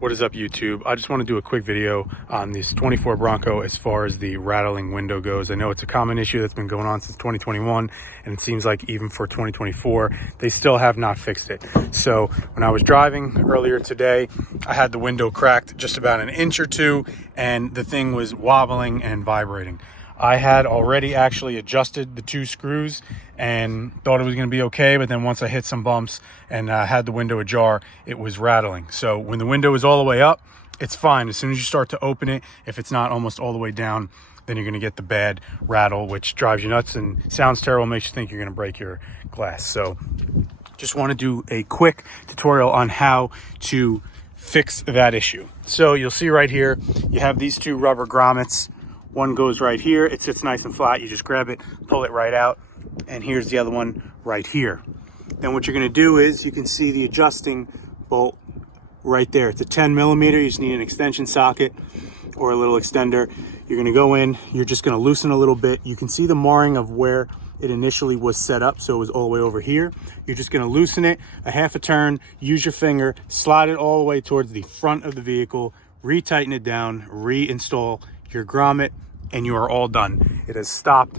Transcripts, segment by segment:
What is up, YouTube? I just want to do a quick video on this 24 Bronco as far as the rattling window goes. I know it's a common issue that's been going on since 2021, and it seems like even for 2024, they still have not fixed it. So when I was driving earlier today, I had the window cracked just about an inch or two, and the thing was wobbling and vibrating. I had already actually adjusted the 2 screws and thought it was going to be okay, but then once I hit some bumps and had the window ajar, it was rattling. So when the window is all the way up, it's fine. As soon as you start to open it, if it's not almost all the way down, then you're going to get the bad rattle, which drives you nuts and sounds terrible, makes you think you're going to break your glass. So just want to do a quick tutorial on how to fix that issue. So you'll see right here, you have these 2 rubber grommets. One goes right here, it sits nice and flat, you just grab it, pull it right out, and here's the other one right here. Then what you're gonna do is, you can see the adjusting bolt right there. It's a 10 millimeter, you just need an extension socket or a little extender. You're gonna go in, you're just gonna loosen a little bit. You can see the marring of where it initially was set up, so it was all the way over here. You're just gonna loosen it a half a turn, use your finger, slide it all the way towards the front of the vehicle, re-tighten it down, reinstall your grommet, and you are all done. It has stopped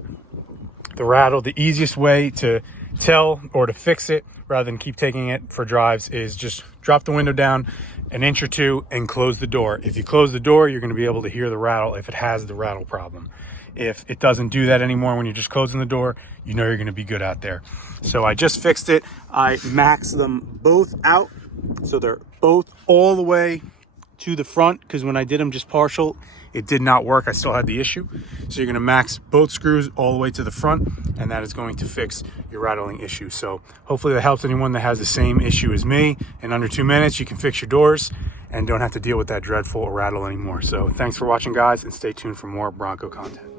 the rattle. The easiest way to tell or to fix it rather than keep taking it for drives is just drop the window down an inch or 2 and close the door. If you close the door, you're going to be able to hear the rattle if it has the rattle problem. If it doesn't do that anymore when you're just closing the door, you know you're going to be good out there. So I just fixed it. I maxed them both out so they're both all the way to the front, because when I did them just partial, it did not work. I still had the issue. So you're going to max both screws all the way to the front, and that is going to fix your rattling issue. So hopefully that helps anyone that has the same issue as me. In under 2 minutes, you can fix your doors and don't have to deal with that dreadful rattle anymore. So thanks for watching, guys, and stay tuned for more Bronco content.